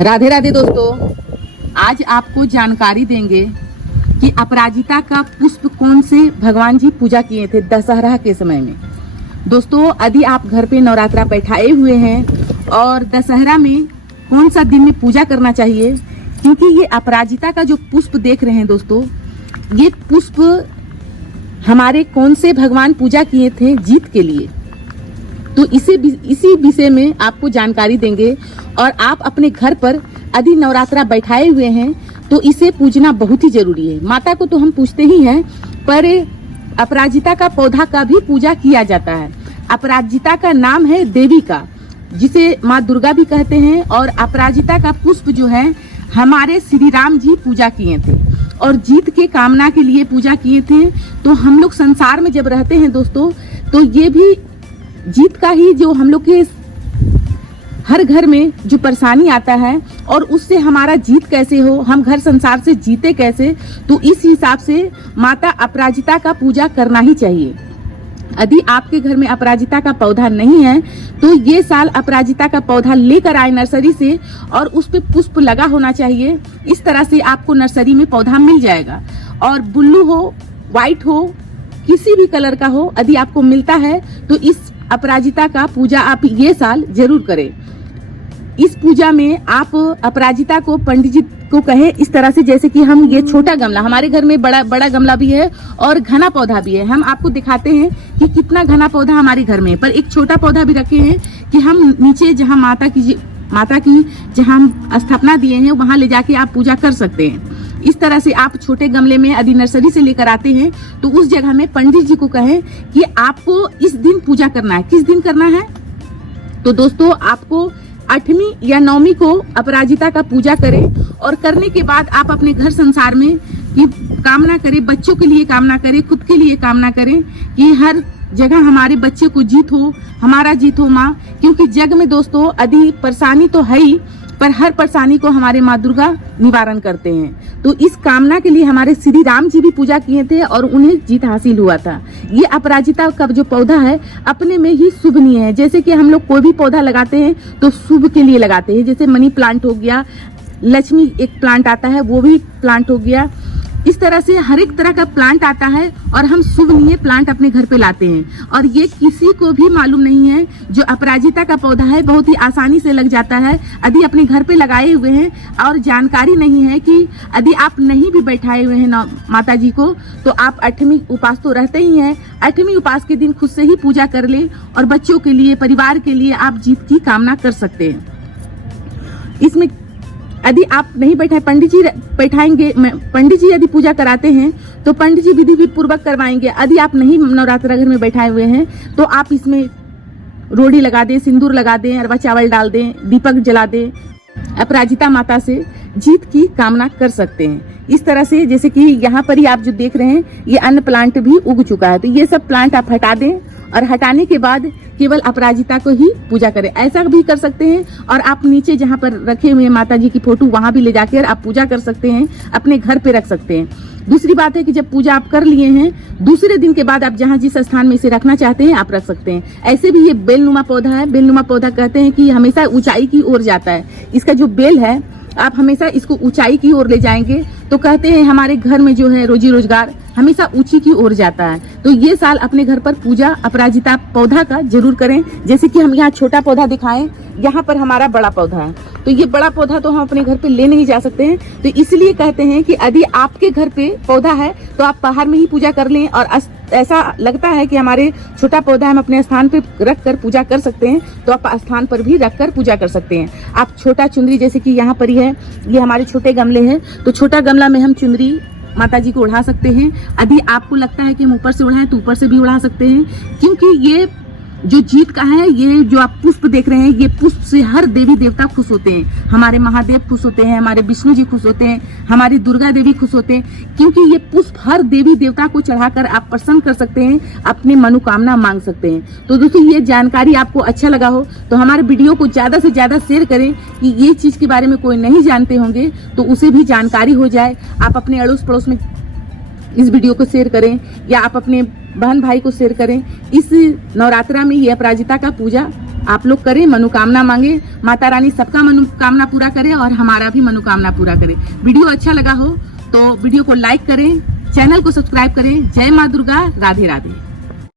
राधे राधे दोस्तों, आज आपको जानकारी देंगे कि अपराजिता का पुष्प कौन से भगवान जी पूजा किए थे दशहरा के समय में। दोस्तों, यदि आप घर पे नवरात्रा बैठाए हुए हैं और दशहरा में कौन सा दिन में पूजा करना चाहिए, क्योंकि ये अपराजिता का जो पुष्प देख रहे हैं दोस्तों, ये पुष्प हमारे कौन से भगवान पूजा किए थे जीत के लिए। तो इसी विषय में आपको जानकारी देंगे। और आप अपने घर पर यदि नवरात्रा बैठाए हुए हैं तो इसे पूजना बहुत ही जरूरी है। माता को तो हम पूजते ही हैं, पर अपराजिता का पौधा का भी पूजा किया जाता है। अपराजिता का नाम है देवी का, जिसे माँ दुर्गा भी कहते हैं। और अपराजिता का पुष्प जो है हमारे श्री राम जी पूजा किए थे और जीत के कामना के लिए पूजा किए थे। तो हम लोग संसार में जब रहते हैं दोस्तों, तो ये भी जीत का ही, जो हम लोग के हर घर में जो परेशानी आता है और उससे हमारा जीत कैसे हो, हम घर संसार से जीते कैसे, तो इस हिसाब से माता अपराजिता का पूजा करना ही चाहिए। यदि आपके घर में अपराजिता का पौधा नहीं है तो ये साल अपराजिता का पौधा लेकर आए नर्सरी से, और उस पे पुष्प लगा होना चाहिए। इस तरह से आपको नर्सरी में पौधा मिल जाएगा। और ब्लू हो, व्हाइट हो, किसी भी कलर का हो, यदि आपको मिलता है तो इस अपराजिता का पूजा आप ये साल जरूर करें। इस पूजा में आप अपराजिता को पंडित जी को कहें इस तरह से, जैसे कि हम ये छोटा गमला, हमारे घर में बड़ा गमला भी है और घना पौधा भी है। हम आपको दिखाते हैं कि कितना घना पौधा हमारे घर में है, पर एक छोटा पौधा भी रखे हैं कि हम नीचे जहाँ माता की जहाँ हम स्थापना दिए हैं वहां ले जाके आप पूजा कर सकते हैं। इस तरह से आप छोटे गमले में यदि नर्सरी से लेकर आते हैं तो उस जगह में पंडित जी को कहें कि आपको इस दिन पूजा करना है। किस दिन करना है? तो दोस्तों, आपको 8वीं या 9वीं को अपराजिता का पूजा करें। और करने के बाद आप अपने घर संसार में की कामना करें, बच्चों के लिए कामना करें, खुद के लिए कामना करें कि हर जगह हमारे बच्चे को जीत हो, हमारा जीत हो माँ। क्योंकि जग में दोस्तों यदि परेशानी तो है ही, पर हर परेशानी को हमारे माँ दुर्गा निवारण करते हैं। तो इस कामना के लिए हमारे श्री राम जी भी पूजा किए थे और उन्हें जीत हासिल हुआ था। ये अपराजिता का जो पौधा है अपने में ही शुभनीय है। जैसे कि हम लोग कोई भी पौधा लगाते हैं तो शुभ के लिए लगाते हैं, जैसे मनी प्लांट हो गया, लक्ष्मी एक प्लांट आता है वो भी प्लांट हो गया। इस तरह से हर एक तरह का प्लांट आता है और हम शुभनीय प्लांट अपने घर पे लाते हैं। और ये किसी को भी मालूम नहीं है। जो अपराजिता का पौधा है बहुत ही आसानी से लग जाता है यदि अपने घर पे लगाए हुए हैं। और जानकारी नहीं है कि यदि आप नहीं भी बैठाए हुए हैं माता जी को, तो आप 8वीं उपास तो रहते ही हैं, 8वीं उपास के दिन खुद से ही पूजा कर ले और बच्चों के लिए, परिवार के लिए आप जीत की कामना कर सकते हैं। इसमें यदि आप नहीं बैठाए, पंडित जी बैठाएंगे, पंडित जी यदि पूजा कराते हैं तो पंडित जी विधि पूर्वक करवाएंगे। यदि आप नहीं नवरात्रा घर में बैठाए हुए हैं तो आप इसमें रोड़ी लगा दें, सिंदूर लगा दें, अरवा चावल डाल दें, दीपक जला दें, अपराजिता माता से जीत की कामना कर सकते हैं। इस तरह से, जैसे कि यहाँ पर ही आप जो देख रहे हैं ये अन्य प्लांट भी उग चुका है, तो ये सब प्लांट आप हटा दें और हटाने के बाद केवल अपराजिता को ही पूजा करें। ऐसा भी कर सकते हैं। और आप नीचे जहाँ पर रखे हुए माता जी की फोटो वहां भी ले जाकर आप पूजा कर सकते हैं, अपने घर पे रख सकते हैं। दूसरी बात है कि जब पूजा आप कर लिए हैं, दूसरे दिन के बाद आप जहाँ जिस स्थान में इसे रखना चाहते हैं आप रख सकते हैं। ऐसे भी ये बेलनुमा पौधा है। बेलनुमा पौधा कहते हैं कि हमेशा ऊंचाई की ओर जाता है। इसका जो बेल है आप हमेशा इसको ऊंचाई की ओर ले जाएंगे तो कहते हैं हमारे घर में जो है रोजी रोजगार हमेशा ऊंची की ओर जाता है। तो ये साल अपने घर पर पूजा अपराजिता पौधा का जरूर करें। जैसे कि हम यहाँ छोटा पौधा दिखाएं, यहाँ पर हमारा बड़ा पौधा है, तो ये बड़ा पौधा तो हम अपने घर पे ले नहीं जा सकते हैं। तो इसलिए कहते हैं कि यदि आपके घर पे पौधा है तो आप बाहर में ही पूजा कर लें। और ऐसा लगता है कि हमारे छोटा पौधा हम अपने स्थान पे रख कर पूजा कर सकते हैं, तो आप स्थान पर भी रख कर पूजा कर सकते हैं। आप छोटा चुनरी, जैसे कि यहाँ पर ही है, ये हमारे छोटे गमले हैं, तो छोटा गमला में हम चुनरी माता जी को उड़ा सकते हैं। यदि आपको लगता है कि हम ऊपर से उड़ाएं तो ऊपर से भी उड़ा सकते हैं। क्योंकि ये जो जीत का है, ये जो आप पुष्प देख रहे हैं, ये पुष्प से हर देवी देवता खुश होते हैं। हमारे महादेव खुश होते हैं, हमारे विष्णु जी खुश होते हैं, हमारी दुर्गा देवी खुश होते हैं। क्योंकि ये पुष्प हर देवी देवता को चढ़ाकर आप प्रसन्न कर सकते हैं, अपनी मनोकामना मांग सकते हैं। तो दोस्तों, ये जानकारी आपको अच्छा लगा हो तो हमारे वीडियो को ज्यादा से ज्यादा शेयर करें कि ये चीज के बारे में कोई नहीं जानते होंगे तो उसे भी जानकारी हो जाए। आप अपने अड़ोस पड़ोस में इस वीडियो को शेयर करें या आप अपने बहन भाई को शेयर करें। इस नवरात्रा में ये अपराजिता का पूजा आप लोग करें, मनोकामना मांगे, माता रानी सबका मनोकामना पूरा करे और हमारा भी मनोकामना पूरा करे। वीडियो अच्छा लगा हो तो वीडियो को लाइक करें, चैनल को सब्सक्राइब करें। जय माँ दुर्गा, राधे राधे।